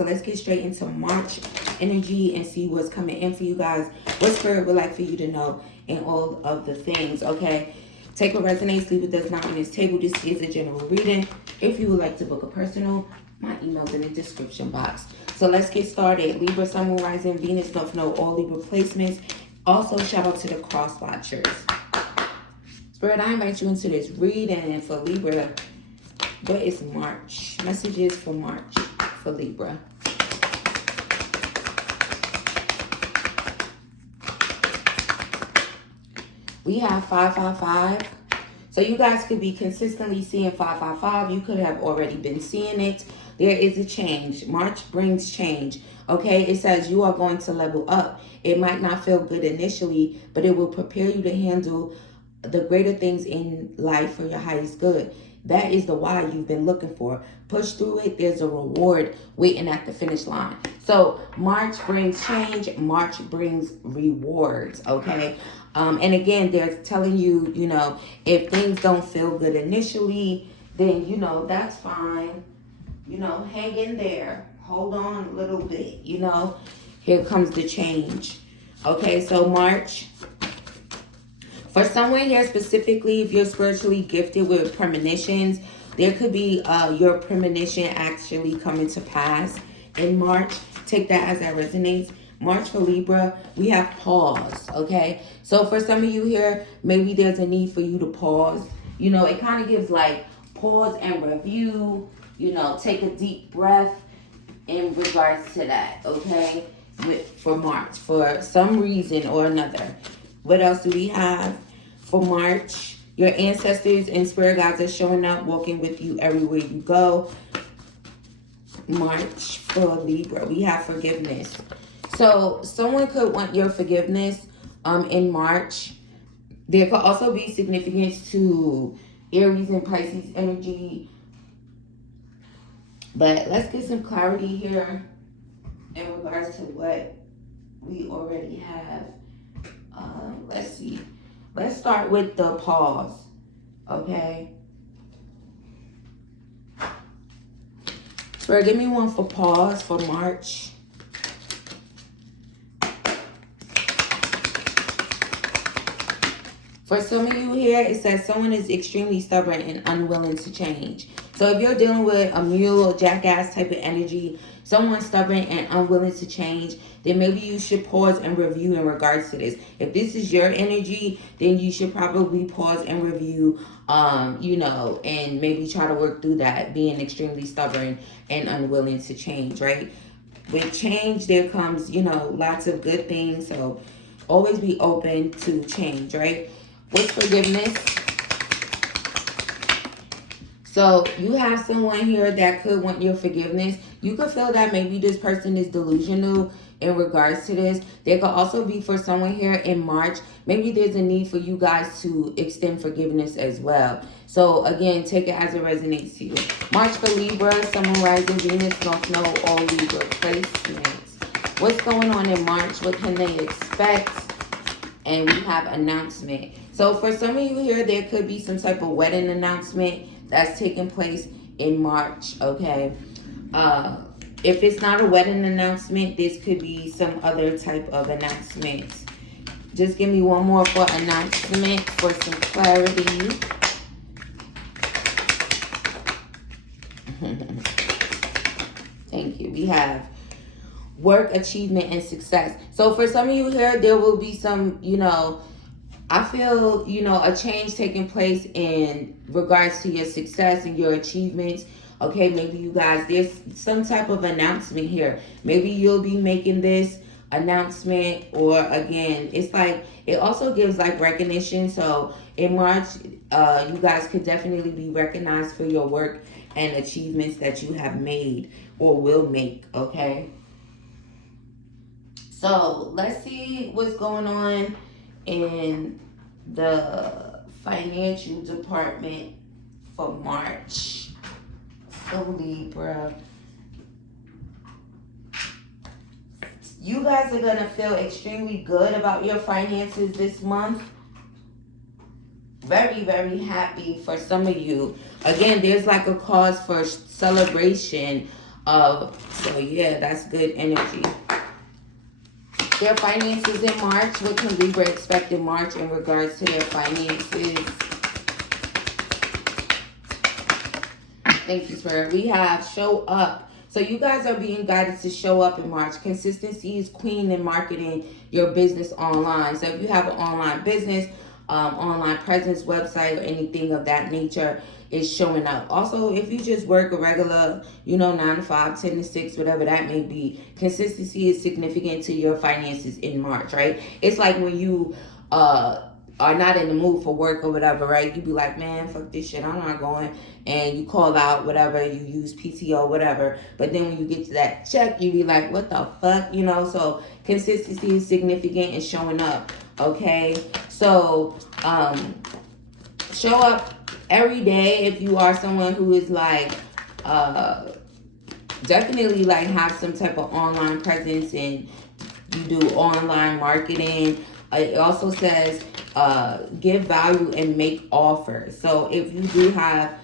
So let's get straight into March energy and see what's coming in for you guys. What Spirit would like for you to know and all of the things, okay? Take what resonates, leave what does not on this table. This is a general reading. If you would like to book a personal, my email's in the description box. So let's get started. Libra, Sun, Moon, Rising, Venus, North Node, all Libra placements. Also, shout out to the cross watchers. Spirit, I invite you into this reading for Libra. What is March? Messages for March for Libra. We have 555. So you guys could be consistently seeing 555. You could have already been seeing it. There is a change. March brings change. Okay, it says you are going to level up. It might not feel good initially, but it will prepare you to handle the greater things in life for your highest good. That is the why you've been looking for. Push through it. There's a reward waiting at the finish line. So March brings change. March brings rewards. Okay. And again, they're telling you, you know, if things don't feel good initially, then, you know, that's fine. You know, hang in there. Hold on a little bit. You know, here comes the change. Okay. So March. For someone here specifically, if you're spiritually gifted with premonitions, there could be your premonition actually coming to pass in March. Take that as that resonates. March for Libra, we have pause, okay? So for some of you here, maybe there's a need for you to pause. You know, it kind of gives like pause and review, you know, take a deep breath in regards to that, okay? For March, for some reason or another. What else do we have for March? Your ancestors and spirit guides are showing up, walking with you everywhere you go. March for Libra, we have forgiveness. So someone could want your forgiveness in March. There could also be significance to Aries and Pisces energy. But let's get some clarity here in regards to what we already have. Let's see. Let's start with the pause. Okay. Spirit, give me one for pause for March. For some of you here, it says someone is extremely stubborn and unwilling to change. So if you're dealing with a mule or jackass type of energy, someone stubborn and unwilling to change, then maybe you should pause and review in regards to this. If this is your energy, then you should probably pause and review, you know, and maybe try to work through that, being extremely stubborn and unwilling to change, right? With change, there comes, you know, lots of good things. So always be open to change, right? With forgiveness. So you have someone here that could want your forgiveness. You could feel that maybe this person is delusional in regards to this. There could also be for someone here in March, maybe there's a need for you guys to extend forgiveness as well. So again, take it as it resonates to you. March for Libra, Sun, Moon, Rising, Venus, North Node, all Libra placements. What's going on in March? What can they expect? And we have announcement. So for some of you here, there could be some type of wedding announcement that's taking place in March, okay? If it's not a wedding announcement, this could be some other type of announcement. Just give me one more for announcement for some clarity. Thank you. We have work, achievement, and success. So for some of you here, there will be some, you know, I feel, you know, a change taking place in regards to your success and your achievements. Okay, maybe you guys, there's some type of announcement here. Maybe you'll be making this announcement, or again, it's like, it also gives like recognition. So in March, you guys could definitely be recognized for your work and achievements that you have made or will make, okay? So let's see what's going on in the financial department for March for Libra. You guys are going to feel extremely good about your finances this month. Very, very happy for some of you. Again, there's like a cause for celebration. So yeah, that's good energy. Their finances in March. What can Libra expect in March in regards to their finances? Thank you, Spirit. We have show up. So you guys are being guided to show up in March. Consistency is queen in marketing your business online. So if you have an online business, online presence, website, or anything of that nature, is showing up. Also, if you just work a regular, 9 to 5, 10 to 6, whatever that may be, consistency is significant to your finances in March, right? It's like when you are not in the mood for work or whatever, right? You be like, man, fuck this shit, I'm not going. And you call out whatever, you use PTO, whatever. But then when you get to that check, you be like, what the fuck, So consistency is significant and showing up, okay? So show up every day if you are someone who is like, definitely like have some type of online presence and you do online marketing. It also says give value and make offers. So if you do have,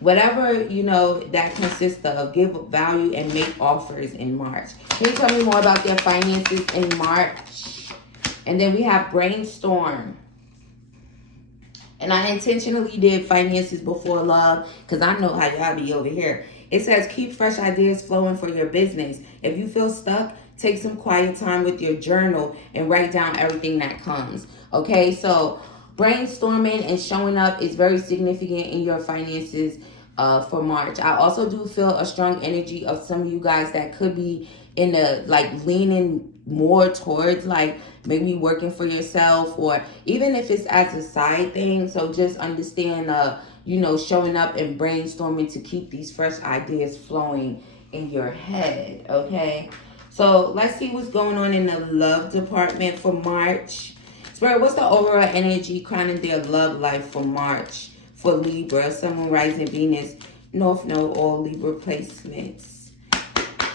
whatever, that consists of, give value and make offers in March. Can you tell me more about their finances in March? And then we have brainstorm. And I intentionally did finances before love because I know how y'all be over here. It says keep fresh ideas flowing for your business. If you feel stuck, take some quiet time with your journal and write down everything that comes. Okay, so brainstorming and showing up is very significant in your finances for March. I also do feel a strong energy of some of you guys that could be in the leaning more towards maybe working for yourself, or even if it's as a side thing. So just understand showing up and brainstorming to keep these fresh ideas flowing in your head. Okay, so let's see what's going on in the love department for March. Spirit, what's the overall energy crowning their love life for March for Libra, Sun, Moon, Rising, Venus, North Node, all Libra placements?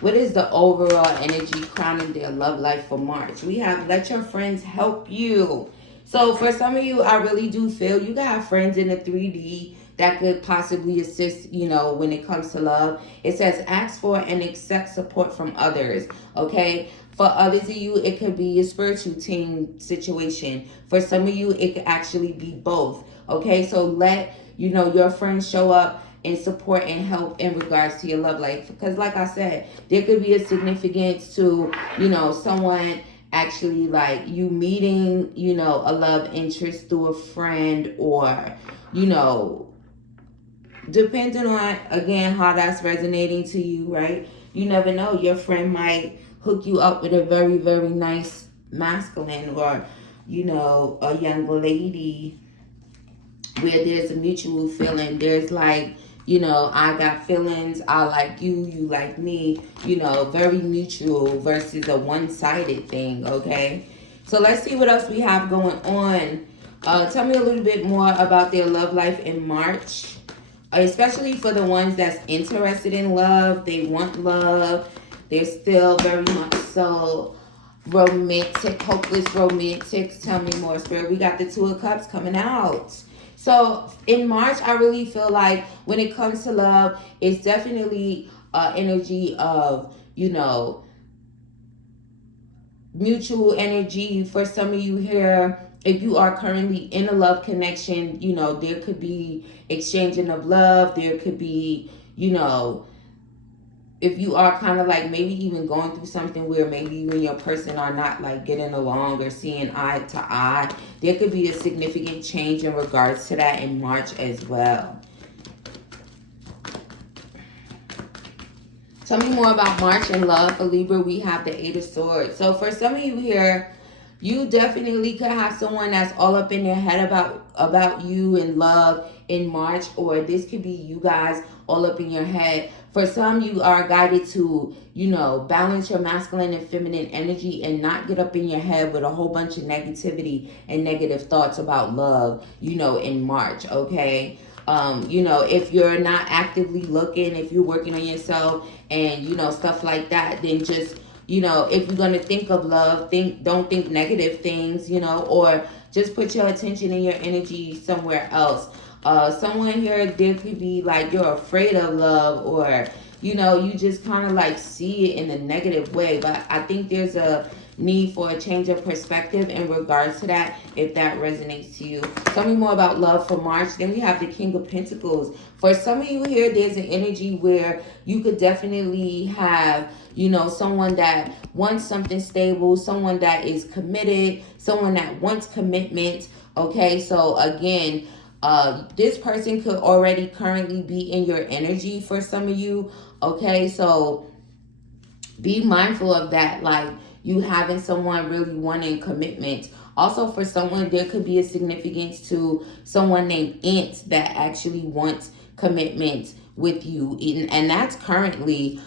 What is the overall energy crowning their love life for March? We have let your friends help you. So for some of you, I really do feel you got friends in the 3D that could possibly assist, when it comes to love. It says ask for and accept support from others, okay? For others of you, it could be a spiritual team situation. For some of you, it could actually be both, okay? So let, your friends show up and support and help in regards to your love life. Because like I said, there could be a significance to, someone actually you meeting, a love interest through a friend, or, depending on, again, how that's resonating to you, right? You never know. Your friend might hook you up with a very, very nice masculine, or, a young lady where there's a mutual feeling. There's I got feelings, I like you, you like me, very mutual versus a one-sided thing, okay? So let's see what else we have going on. Tell me a little bit more about their love life in March, especially for the ones that's interested in love. They want love. They're still very much so romantic, hopeless romantics. Tell me more, Spirit. We got the Two of Cups coming out. So in March, I really feel like when it comes to love, it's definitely energy of, mutual energy. For some of you here, if you are currently in a love connection, there could be exchanging of love. There could be, if you are kind of maybe even going through something where maybe you and your person are not getting along or seeing eye to eye, there could be a significant change in regards to that in March as well. Tell me more about March and love for Libra. We have the Eight of Swords. So for some of you here, you definitely could have someone that's all up in their head about you and love in March, or this could be you guys all up in your head. For some, you are guided to, balance your masculine and feminine energy and not get up in your head with a whole bunch of negativity and negative thoughts about love, in March, okay? If you're not actively looking, if you're working on yourself and, stuff like that, then just, if you're going to think of love, don't think negative things, or just put your attention and your energy somewhere else. Someone here, there could be you're afraid of love, or you know, you just kind of like see it in a negative way. But I think there's a need for a change of perspective in regards to that, if that resonates to you. Tell me more about love for March. Then we have the King of Pentacles. For some of you here, there's an energy where you could definitely have, you know, someone that wants something stable, someone that is committed, someone that wants commitment. Okay, so again, this person could already currently be in your energy for some of you. Okay, so be mindful of that, like you having someone really wanting commitment. Also, for someone, there could be a significance to someone named Ant that actually wants commitment with you, and that's currently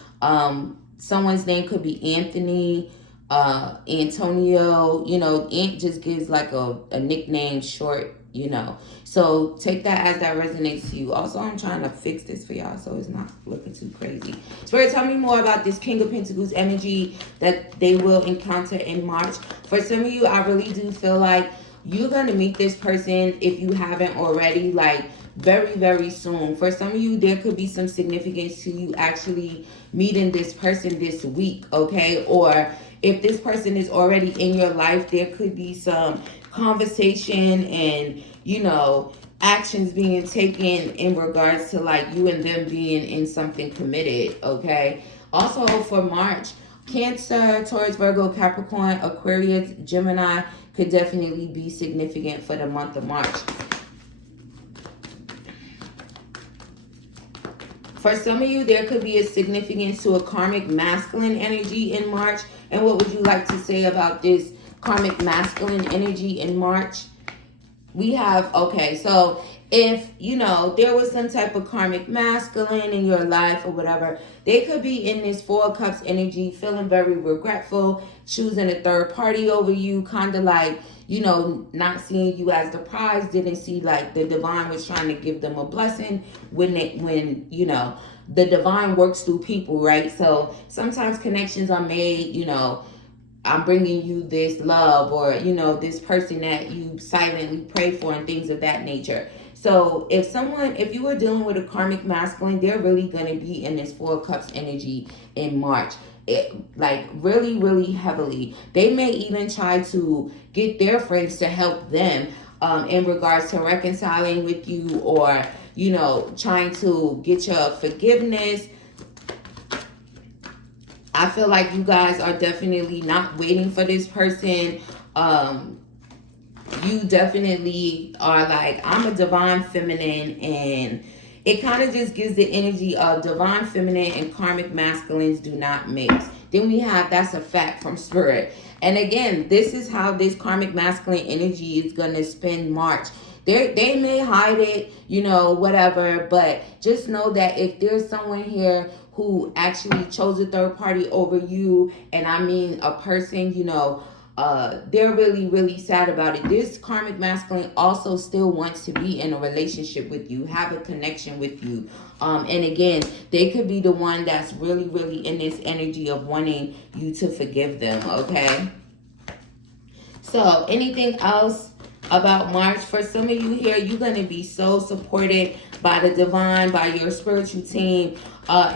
someone's name could be Anthony, Antonio. You know, Ant just gives like a nickname short, you know. So take that as that resonates to you. Also, I'm trying to fix this for y'all so it's not looking too crazy. Spirit, tell me more about this King of Pentacles energy that they will encounter in March. For some of you, I really do feel like you're going to meet this person, if you haven't already, like very, very soon. For some of you, there could be some significance to you actually meeting this person this week, okay? Or if this person is already in your life, there could be some conversation and, you know, actions being taken in regards to like you and them being in something committed, okay? Also for March, Cancer, Taurus, Virgo, Capricorn, Aquarius, Gemini could definitely be significant for the month of March. For some of you, there could be a significance to a karmic masculine energy in March. And what would you like to say about this karmic masculine energy in March? We have, okay, so if, you know, there was some type of karmic masculine in your life or whatever, they could be in this Four of Cups energy, feeling very regretful, choosing a third party over you, kind of like, you know, not seeing you as the prize, didn't see like the divine was trying to give them a blessing when you know, the divine works through people, right? So sometimes connections are made, you know, I'm bringing you this love, or, you know, this person that you silently pray for and things of that nature. So if you were dealing with a karmic masculine, they're really going to be in this Four of Cups energy in March. Like really, really heavily. They may even try to get their friends to help them in regards to reconciling with you, or, you know, trying to get your forgiveness. I feel like you guys are definitely not waiting for this person. You definitely are like, I'm a divine feminine, and it kind of just gives the energy of divine feminine and karmic masculines do not mix. Then we have, that's a fact from Spirit. And again, this is how this karmic masculine energy is going to spend March. They may hide it, you know, whatever, but just know that if there's someone here who actually chose a third party over you, and I mean a person, you know, they're really, really sad about it. This karmic masculine also still wants to be in a relationship with you, have a connection with you. And again, they could be the one that's really, really in this energy of wanting you to forgive them, okay? So anything else about March? For some of you here, you're going to be so supported by the divine, by your spiritual team.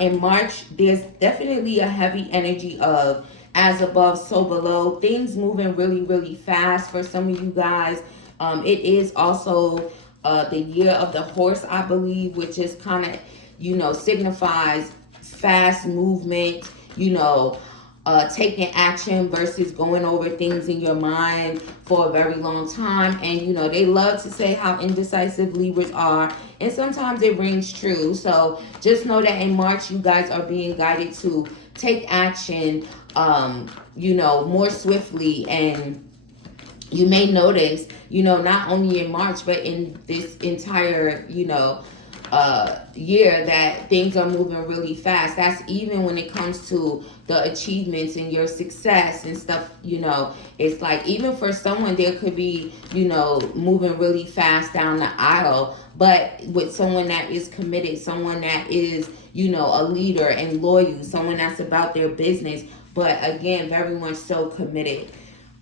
In March, there's definitely a heavy energy of as above, so below. Things moving really, really fast for some of you guys. It is also the year of the horse, I believe, which is kind of, you know, signifies fast movement, you know, taking action versus going over things in your mind for a very long time. And, you know, they love to say how indecisive Libras are, and sometimes it rings true. So just know that in March, you guys are being guided to take action, you know, more swiftly. And you may notice, you know, not only in March, but in this entire, you know, year, that things are moving really fast. That's even when it comes to the achievements and your success and stuff, you know. It's like, even for someone, there could be, you know, moving really fast down the aisle, but with someone that is committed, someone that is, you know, a leader and loyal, someone that's about their business, but again, very much so committed.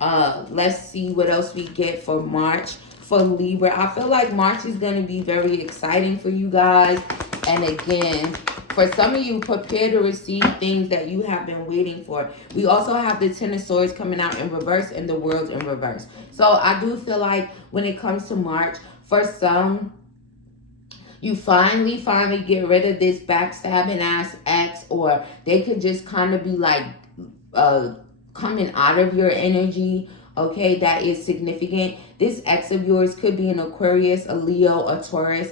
Let's see what else we get for March. For Libra, I feel like March is going to be very exciting for you guys. And again, For some of you, prepare to receive things that you have been waiting for. We also have the Ten of Swords coming out in reverse and the World in reverse. So I do feel like when it comes to March, for some, you finally get rid of this backstabbing ass ex, or they could just kind of be like coming out of your energy. Okay, that is significant. This ex of yours could be an Aquarius, a Leo, a Taurus,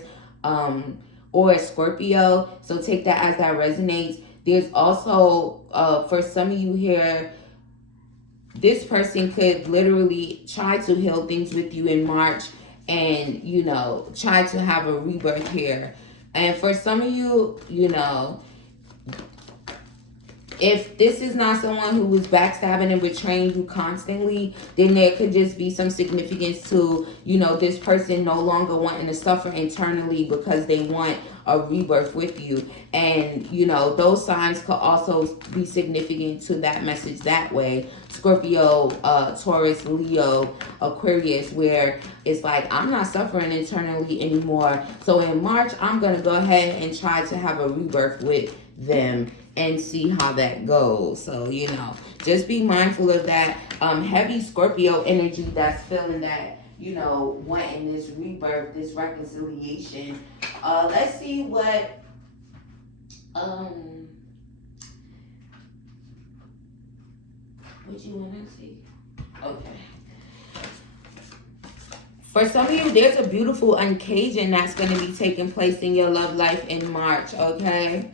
or a Scorpio. So take that as that resonates. There's also, for some of you here, this person could literally try to heal things with you in March and, you know, try to have a rebirth here. And for some of you, you know, if this is not someone who was backstabbing and betraying you constantly, then there could just be some significance to, you know, this person no longer wanting to suffer internally because they want a rebirth with you. And, you know, those signs could also be significant to that message that way. Scorpio, Taurus, Leo, Aquarius, where it's like, I'm not suffering internally anymore. So in March, I'm going to go ahead and try to have a rebirth with them and see how that goes. So, you know, just be mindful of that. Heavy Scorpio energy that's feeling that, you know, wanting this rebirth, this reconciliation. Let's see what you want to see. Okay. For some of you, there's a beautiful uncaging that's going to be taking place in your love life in March, okay?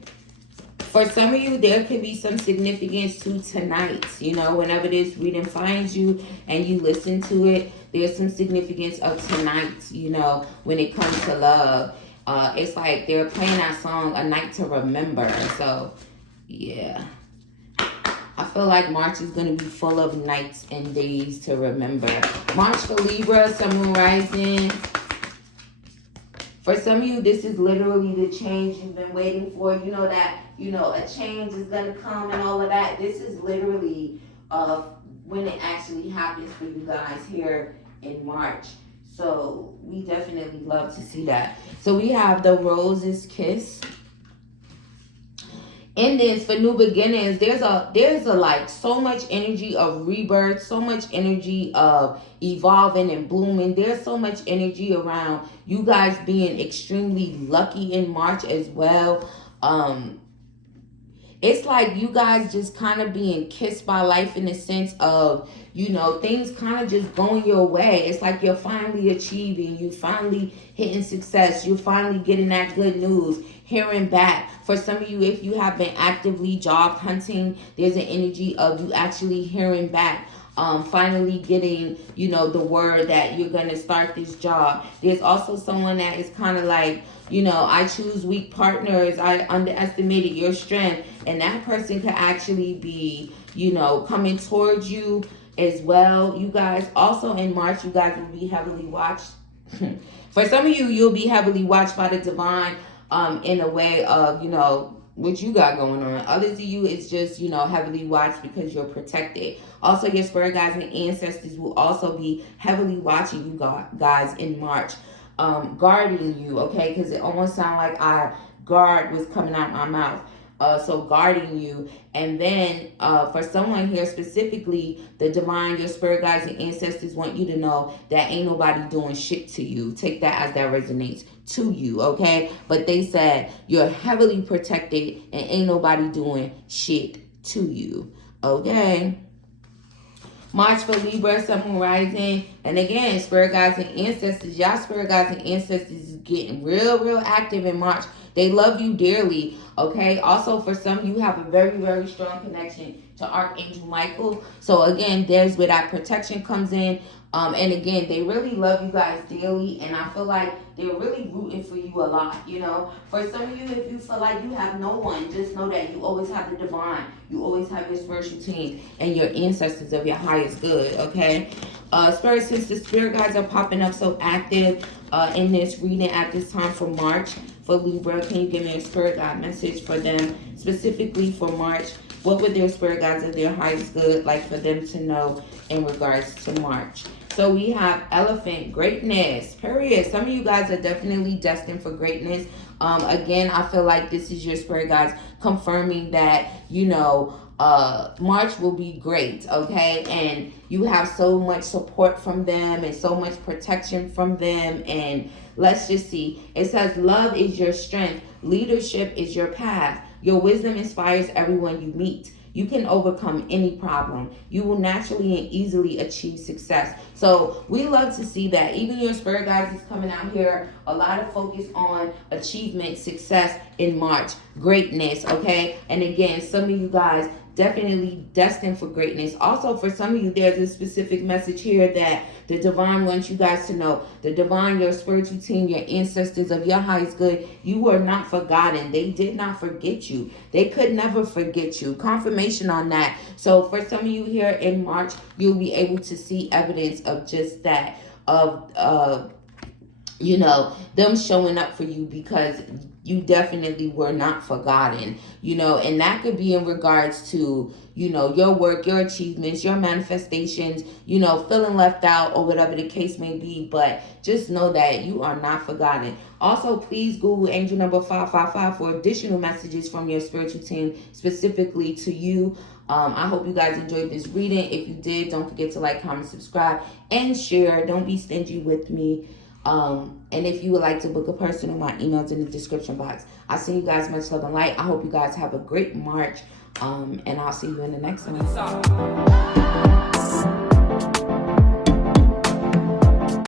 For some of you, there could be some significance to tonight. You know, whenever this reading finds you and you listen to it, there's some significance of tonight, you know, when it comes to love. It's like they're playing that song, A Night to Remember. So, yeah. I feel like March is going to be full of nights and days to remember. March for Libra, Sun, Moon, Rising. For some of you, this is literally the change you've been waiting for. You know that, you know, a change is going to come and all of that. This is literally when it actually happens for you guys here in March. So we definitely love to see that. So we have the Rose's Kiss. In this, for new beginnings, there's a like so much energy of rebirth, so much energy of evolving and blooming. There's so much energy around you guys being extremely lucky in March as well. It's like you guys just kind of being kissed by life in the sense of, you know, things kind of just going your way. It's like you're finally achieving. You're finally hitting success. You're finally getting that good news, hearing back. For some of you, if you have been actively job hunting, there's an energy of you actually hearing back. Finally getting, you know, the word that you're going to start this job. There's also someone that is kind of like, you know, I choose weak partners. I underestimated your strength. And that person could actually be, you know, coming towards you as well. You guys, also in March, you guys will be heavily watched. For some of you, you'll be heavily watched by the divine in a way of, you know, what you got going on. Others of you, it's just, you know, heavily watched because you're protected. Also, your spirit guides and ancestors will also be heavily watching you guys in March, guarding you, okay? Because it almost sounded like guard was coming out my mouth. So guarding you. And then for someone here specifically, the divine, your spirit guides and ancestors want you to know that ain't nobody doing shit to you. Take that as that resonates to you, okay? But they said you're heavily protected and ain't nobody doing shit to you, okay? March for Libra, Sun, Moon, Rising. And again, spirit guides and ancestors, y'all spirit guides and ancestors is getting real active in March. They love you dearly, okay? Also, for some, you have a very strong connection to Archangel Michael. So again, there's where that protection comes in. And again, they really love you guys dearly. And I feel like they're really rooting for you a lot, you know? For some of you, if you feel like you have no one, just know that you always have the divine. You always have your spiritual team and your ancestors of your highest good, okay? Spirit, since the spirit guides are popping up so active in this reading at this time for March, for Libra, can you give me a spirit guide message for them, specifically for March? What would their spirit guides of their highest good like for them to know in regards to March? So we have Elephant, greatness, period. Some of you guys are definitely destined for greatness. Again, I feel like this is your spirit guides confirming that, you know, March will be great, okay? And you have so much support from them and so much protection from them. And let's just see. It says love is your strength. Leadership is your path. Your wisdom inspires everyone you meet. You can overcome any problem. You will naturally and easily achieve success. So we love to see that. Even your spirit guides is coming out here. A lot of focus on achievement, success in March, greatness, okay? And again, some of you guys definitely destined for greatness. Also, for some of you, there's a specific message here that the divine wants you guys to know. The divine, your spiritual team, your ancestors of your highest good, you were not forgotten. They did not forget you. They could never forget you. Confirmation on that. So for some of you here in March, you'll be able to see evidence of just that, of you know, them showing up for you, because you definitely were not forgotten, you know, and that could be in regards to, you know, your work, your achievements, your manifestations, you know, feeling left out or whatever the case may be. But just know that you are not forgotten. Also, please Google angel number 555 for additional messages from your spiritual team specifically to you. I hope you guys enjoyed this reading. If you did, don't forget to like, comment, subscribe, and share. Don't be stingy with me. And if you would like to book a personal, my email's in the description box. I'll send you guys much love and light. I hope you guys have a great March. And I'll see you in the next one.